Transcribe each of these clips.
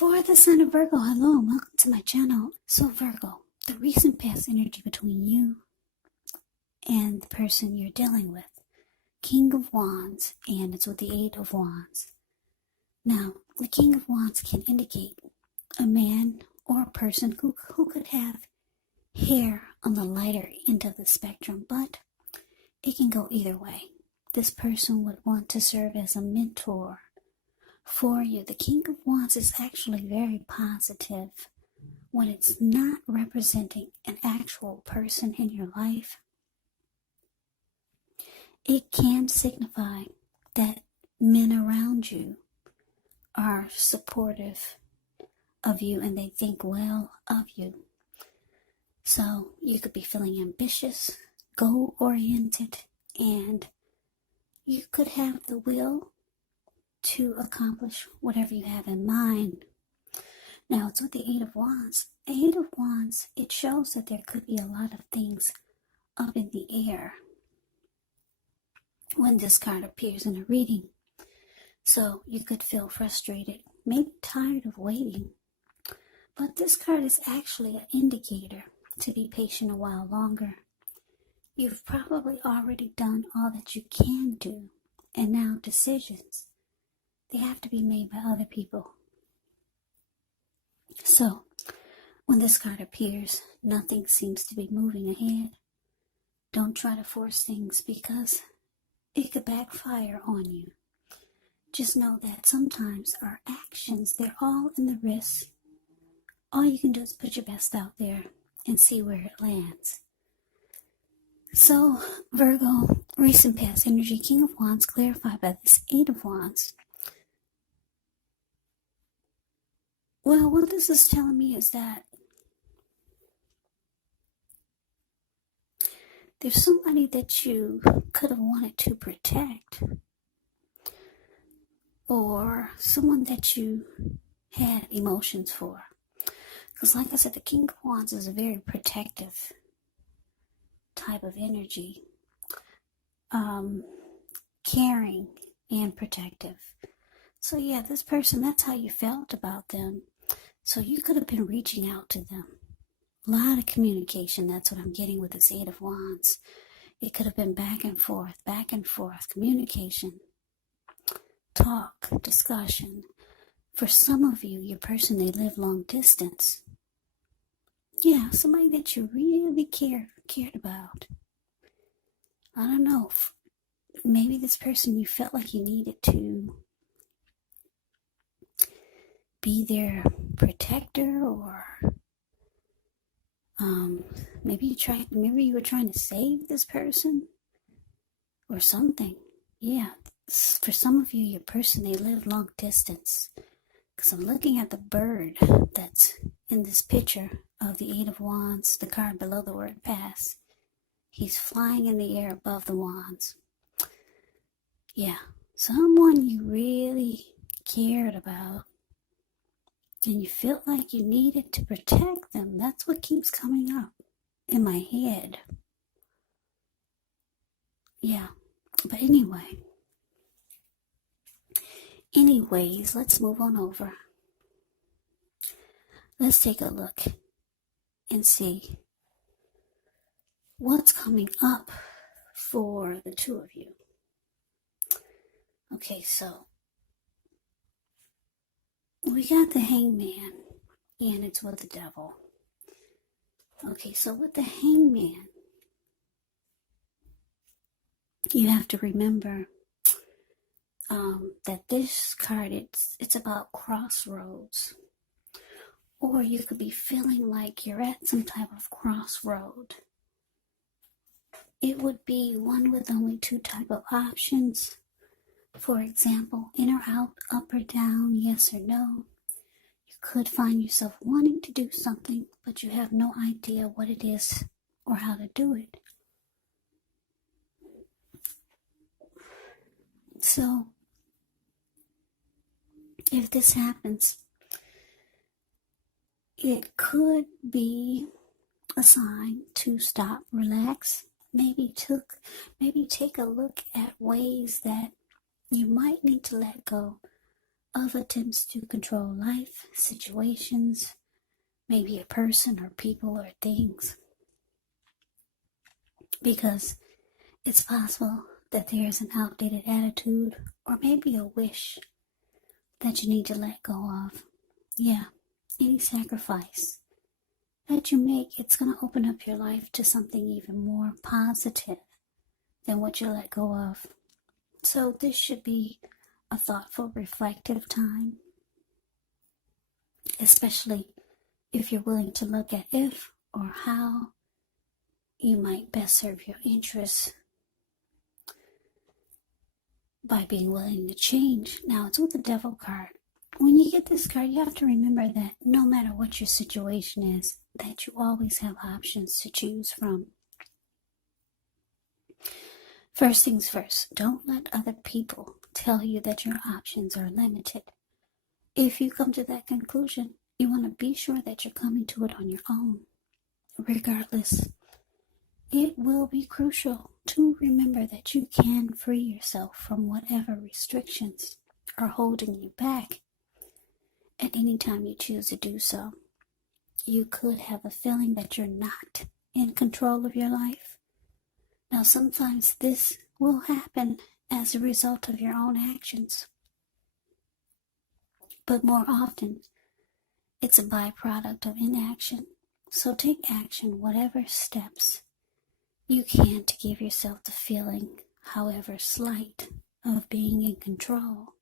For the sign of Virgo, hello and welcome to my channel. So Virgo, the recent past energy between you and the person you're dealing with. King of Wands, and it's with the Eight of Wands. Now, the King of Wands can indicate a man or a person who could have hair on the lighter end of the spectrum, but it can go either way. This person would want to serve as a mentor for you. The King of Wands is actually very positive when it's not representing an actual person in your life. It can signify that men around you are supportive of you and they think well of you. So you could be feeling ambitious, goal-oriented, and you could have the will to accomplish whatever you have in mind. Now, it's with the Eight of Wands. Eight of Wands, it shows that there could be a lot of things up in the air when this card appears in a reading. So you could feel frustrated, maybe tired of waiting. But this card is actually an indicator to be patient a while longer. You've probably already done all that you can do, and now decisions, they have to be made by other people. So, when this card appears, nothing seems to be moving ahead. Don't try to force things because it could backfire on you. Just know that sometimes our actions, they're all in the wrist. All you can do is put your best out there and see where it lands. So, Virgo, recent past energy, King of Wands, clarified by this Eight of Wands. Well, what this is telling me is that there's somebody that you could have wanted to protect, or someone that you had emotions for. Because like I said, the King of Wands is a very protective type of energy. Caring and protective. So yeah, this person, that's how you felt about them. So you could have been reaching out to them. A lot of communication, that's what I'm getting with this Eight of Wands. It could have been back and forth, communication, talk, discussion. For some of you, your person, they live long distance. Yeah, somebody that you really cared about. I don't know, maybe this person you felt like you needed to be their protector, or maybe you were trying to save this person or something. Yeah, for some of you, your person, they live long distance. Because I'm looking at the bird that's in this picture of the Eight of Wands, the card below the word pass. He's flying in the air above the wands. Yeah, someone you really cared about and you felt like you needed to protect them. That's what keeps coming up in my head. Yeah, but anyways, let's move on over. Let's take a look and see what's coming up for the two of you. Okay, so we got the Hangman, and it's with the Devil. Okay, so with the Hangman, you have to remember that this card, it's about crossroads. Or you could be feeling like you're at some type of crossroad. It would be one with only two type of options. For example, in or out, up or down, yes or no. You could find yourself wanting to do something, but you have no idea what it is or how to do it. So, if this happens, it could be a sign to stop, relax, maybe take a look at ways that you might need to let go of attempts to control life, situations, maybe a person or people or things. Because it's possible that there's an outdated attitude or maybe a wish that you need to let go of. Yeah, any sacrifice that you make, it's going to open up your life to something even more positive than what you let go of. So this should be a thoughtful, reflective time, especially if you're willing to look at if or how you might best serve your interests by being willing to change. Now, it's with the Devil card. When you get this card, you have to remember that no matter what your situation is, that you always have options to choose from. First things first, don't let other people tell you that your options are limited. If you come to that conclusion, you want to be sure that you're coming to it on your own. Regardless, it will be crucial to remember that you can free yourself from whatever restrictions are holding you back at any time you choose to do so. You could have a feeling that you're not in control of your life. Now, sometimes this will happen as a result of your own actions, but more often, it's a byproduct of inaction. So take action, whatever steps you can, to give yourself the feeling, however slight, of being in control,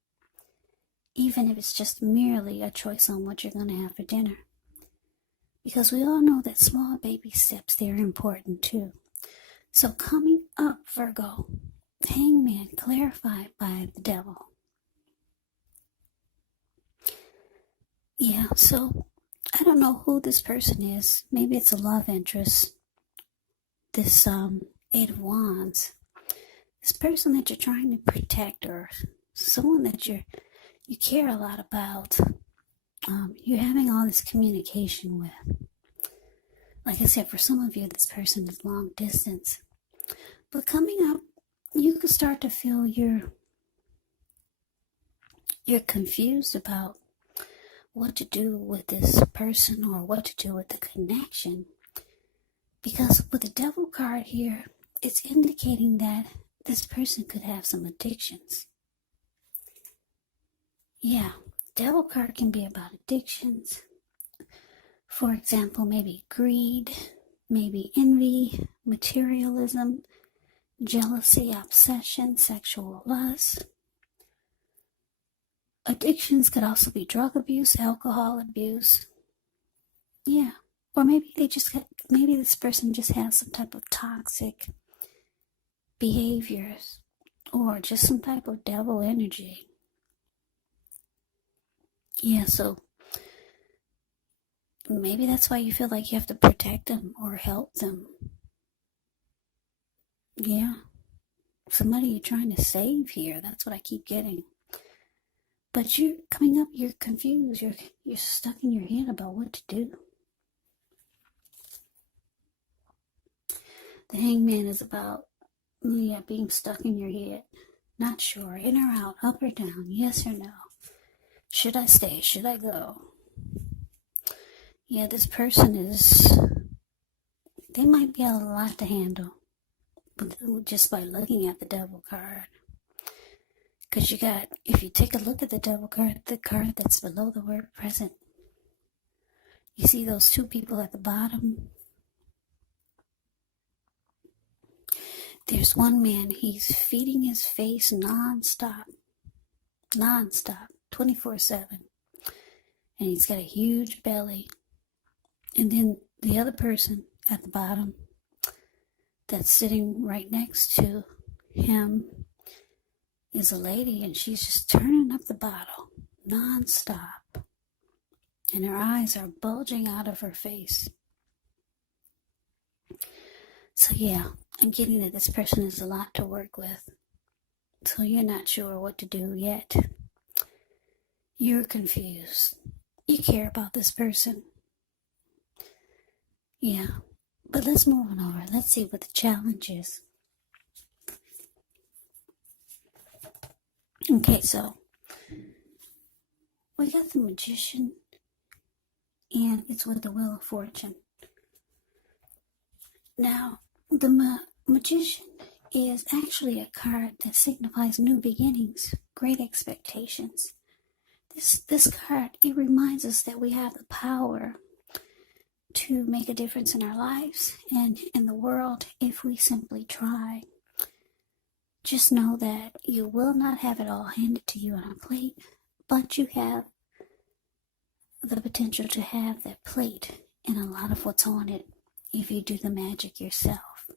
even if it's just merely a choice on what you're going to have for dinner. Because we all know that small baby steps, they're important too. So coming up, Virgo, Hangman, clarified by the Devil. Yeah, so I don't know who this person is. Maybe it's a love interest. This Eight of Wands. This person that you're trying to protect, or someone that you care a lot about. You're having all this communication with. Like I said, for some of you, this person is long distance. But coming up, you could start to feel you're confused about what to do with this person or what to do with the connection. Because with the Devil card here, it's indicating that this person could have some addictions. Yeah, Devil card can be about addictions. For example, maybe greed, maybe envy, materialism, jealousy, obsession, sexual lust. Addictions could also be drug abuse, alcohol abuse. Yeah, or maybe maybe this person just has some type of toxic behaviors, or just some type of devil energy. Yeah, so maybe that's why you feel like you have to protect them or help them. Yeah, somebody you're trying to save here. That's what I keep getting. But you're coming up, you're confused. You're stuck in your head about what to do. The Hangman is about being stuck in your head. Not sure, in or out, up or down, yes or no. Should I stay? Should I go? Yeah, this person they might be a lot to handle just by looking at the Devil card. Because if you take a look at the Devil card, the card that's below the word present, you see those two people at the bottom? There's one man, he's feeding his face non-stop, 24/7. And he's got a huge belly. And then the other person at the bottom that's sitting right next to him is a lady, and she's just turning up the bottle non-stop. And her eyes are bulging out of her face. So yeah, I'm getting that this person is a lot to work with. So you're not sure what to do yet. You're confused. You care about this person. Yeah, but let's move on over. Let's see what the challenge is. Okay, so we got the Magician, and it's with the Wheel of Fortune. Now, the Magician is actually a card that signifies new beginnings, great expectations. This card, it reminds us that we have the power to make a difference in our lives and in the world if we simply try. Just know that you will not have it all handed to you on a plate, but you have the potential to have that plate and a lot of what's on it if you do the magic yourself.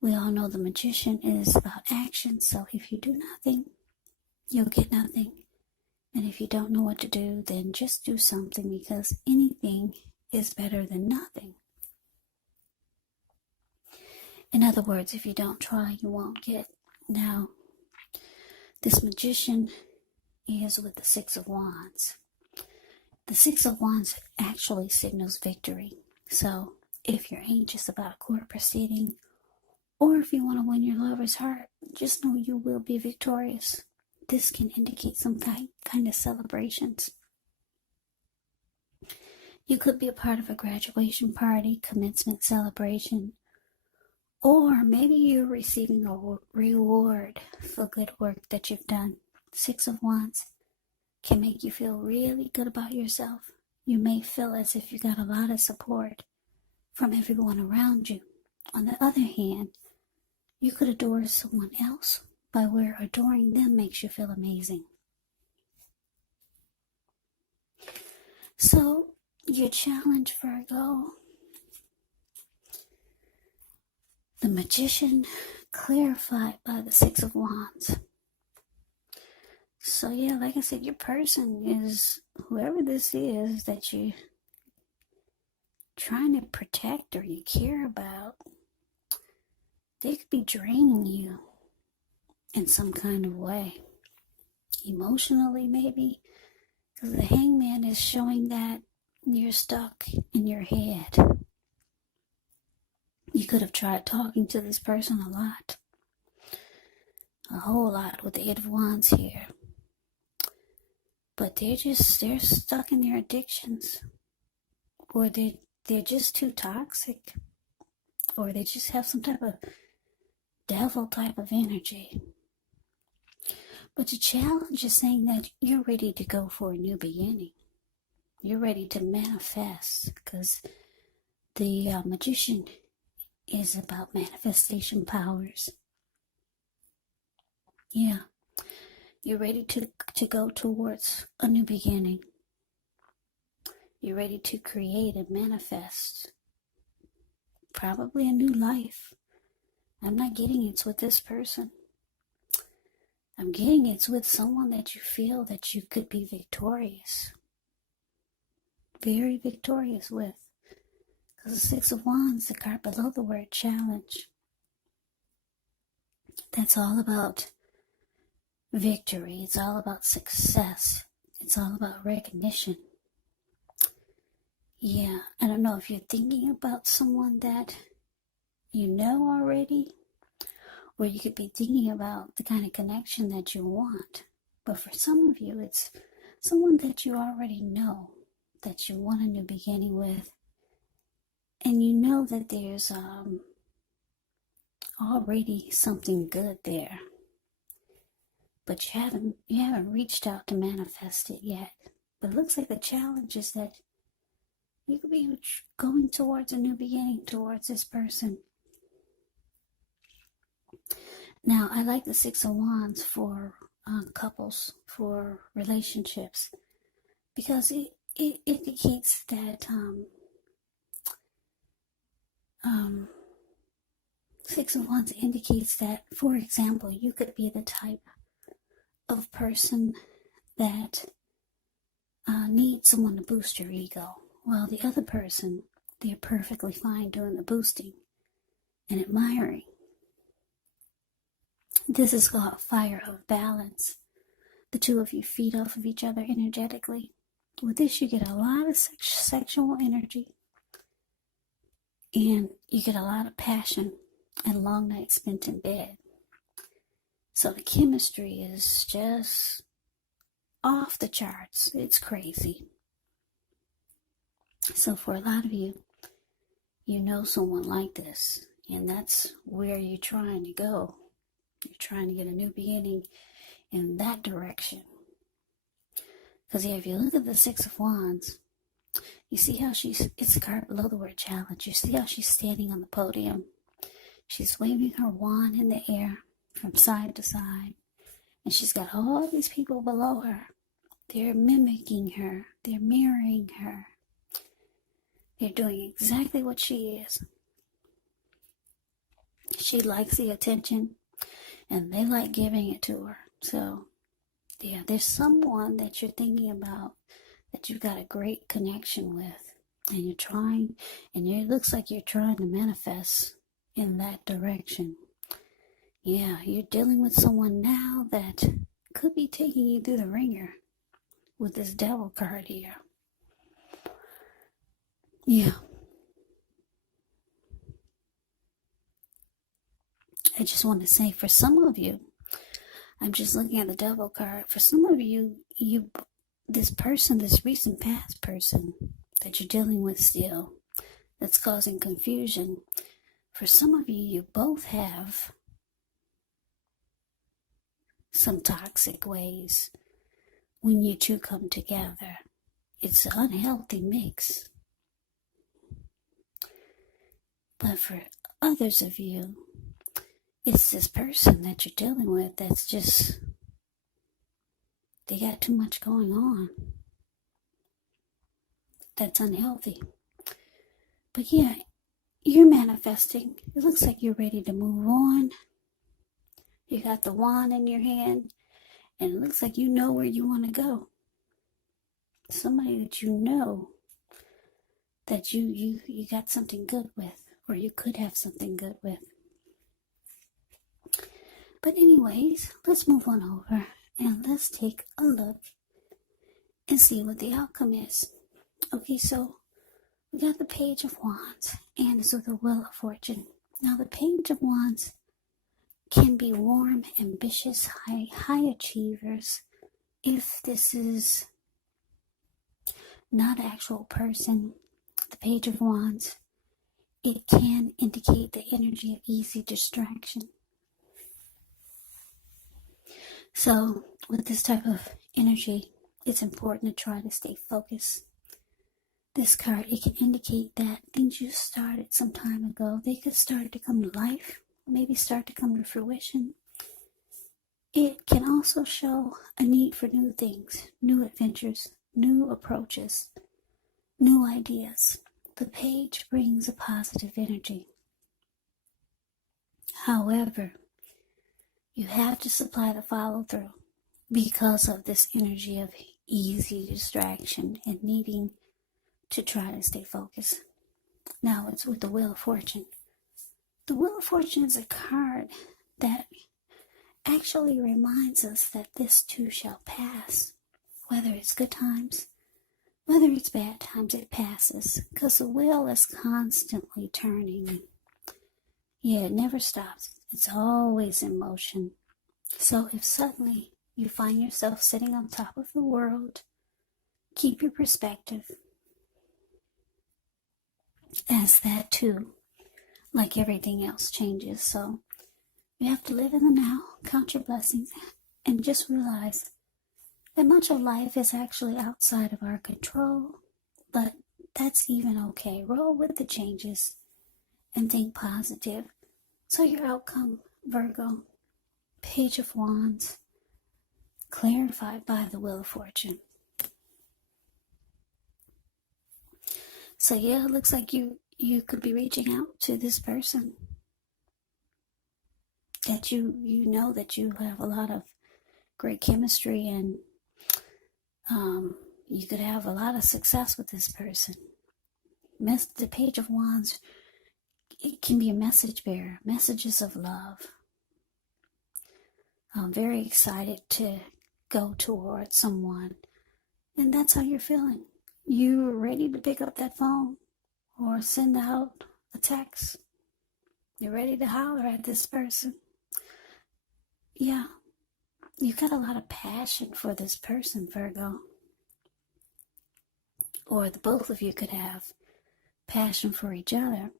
We all know the Magician is about action, so if you do nothing, you'll get nothing. And if you don't know what to do, then just do something, because anything is better than nothing. In other words, if you don't try, you won't get. Now, this Magician is with the Six of Wands. The Six of Wands actually signals victory. So if you're anxious about a court proceeding, or if you want to win your lover's heart, just know you will be victorious. This can indicate some kind of celebrations. You could be a part of a graduation party, commencement celebration, or maybe you're receiving a reward for good work that you've done. Six of Wands can make you feel really good about yourself. You may feel as if you got a lot of support from everyone around you. On the other hand, you could adore someone else by where adoring them makes you feel amazing. So, your challenge, Virgo, the Magician clarified by the Six of Wands. So yeah, like I said, your person is, whoever this is that you're trying to protect or you care about, they could be draining you in some kind of way. Emotionally, maybe. Because the Hangman is showing that you're stuck in your head. You could have tried talking to this person a lot. A whole lot with the Eight of Wands here. But they're stuck in their addictions. Or they're just too toxic. Or they just have some type of devil type of energy. But the challenge is saying that you're ready to go for a new beginning. You're ready to manifest, because the Magician is about manifestation powers. Yeah. You're ready to go towards a new beginning. You're ready to create and manifest probably a new life. I'm not getting it's with this person. I'm getting it's with someone that you feel that you could be victorious. Very victorious with. Because the Six of Wands, the card below the word challenge. That's all about victory. It's all about success. It's all about recognition. Yeah, I don't know if you're thinking about someone that you know already, or you could be thinking about the kind of connection that you want. But for some of you, it's someone that you already know, that you want a new beginning with. And you know that there's already something good there. But you haven't reached out to manifest it yet. But it looks like the challenge is that you could be going towards a new beginning towards this person. Now, I like the Six of Wands for couples, for relationships, because it indicates that Six of Wands indicates that, for example, you could be the type of person that needs someone to boost your ego, while the other person, they're perfectly fine doing the boosting and admiring. This is called fire of balance. The two of you feed off of each other energetically. With this, you get a lot of sexual energy, and you get a lot of passion and long nights spent in bed. So the chemistry is just off the charts. It's crazy. So for a lot of you, you know someone like this, and that's where you're trying to go. You're trying to get a new beginning in that direction. Because if you look at the Six of Wands, you see how it's a card below the word challenge. You see how she's standing on the podium. She's waving her wand in the air from side to side. And she's got all these people below her. They're mimicking her. They're mirroring her. They're doing exactly what she is. She likes the attention, and they like giving it to her. So, yeah, there's someone that you're thinking about that you've got a great connection with, and you're trying, and it looks like you're trying to manifest in that direction. Yeah, you're dealing with someone now that could be taking you through the ringer with this devil card here. Yeah. I just want to say, for some of you, I'm just looking at the devil card. For some of you, this person, this recent past person that you're dealing with still, that's causing confusion. For some of you, you both have some toxic ways when you two come together. It's an unhealthy mix. But for others of you, it's this person that you're dealing with that's just, they got too much going on. That's unhealthy. But yeah, you're manifesting. It looks like you're ready to move on. You got the wand in your hand, and it looks like you know where you want to go. Somebody that you know that you got something good with, or you could have something good with. But anyways, let's move on over and let's take a look and see what the outcome is. Okay, so we got the Page of Wands, and it's with the Wheel of Fortune. Now, the Page of Wands can be warm, ambitious, high achievers. If this is not an actual person, the Page of Wands, it can indicate the energy of easy distraction. So, with this type of energy, it's important to try to stay focused. This card, it can indicate that things you started some time ago, they could start to come to life, maybe start to come to fruition. It can also show a need for new things, new adventures, new approaches, new ideas. The page brings a positive energy. However, you have to supply the follow-through because of this energy of easy distraction and needing to try to stay focused. Now it's with the Wheel of Fortune. The Wheel of Fortune is a card that actually reminds us that this too shall pass. Whether it's good times, whether it's bad times, it passes. Because the wheel is constantly turning. Yeah, it never stops. It's always in motion. So if suddenly you find yourself sitting on top of the world, keep your perspective, as that too, like everything else, changes. So you have to live in the now, count your blessings, and just realize that much of life is actually outside of our control, but that's even okay. Roll with the changes and think positive. So your outcome, Virgo, Page of Wands, clarified by the Wheel of Fortune. So yeah, it looks like you could be reaching out to this person that you know that you have a lot of great chemistry, and you could have a lot of success with this person. The Page of Wands, it can be a message bearer, messages of love. I'm very excited to go towards someone, and that's how you're feeling. You're ready to pick up that phone or send out a text. You're ready to holler at this person. Yeah, You've got a lot of passion for this person, Virgo. Or the both of you could have passion for each other.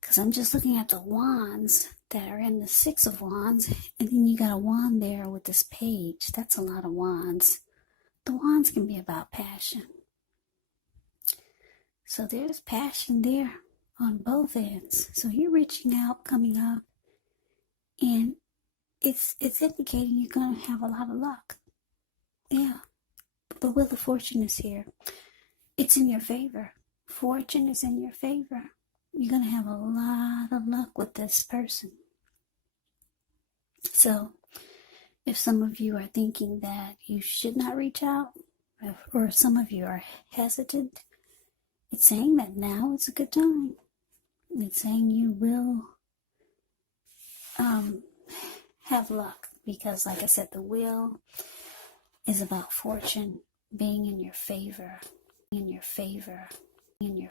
Because I'm just looking at the wands that are in the Six of Wands, and then you got a wand there with this page. That's a lot of wands. The wands can be about passion. So there's passion there on both ends. So you're reaching out, coming up, and it's indicating you're going to have a lot of luck. Yeah. The Wheel of Fortune is here. It's in your favor. Fortune is in your favor. You're going to have a lot of luck with this person. So, if some of you are thinking that you should not reach out, or some of you are hesitant, it's saying that now is a good time. It's saying you will have luck. Because, like I said, the wheel is about fortune being in your favor. In your favor. In your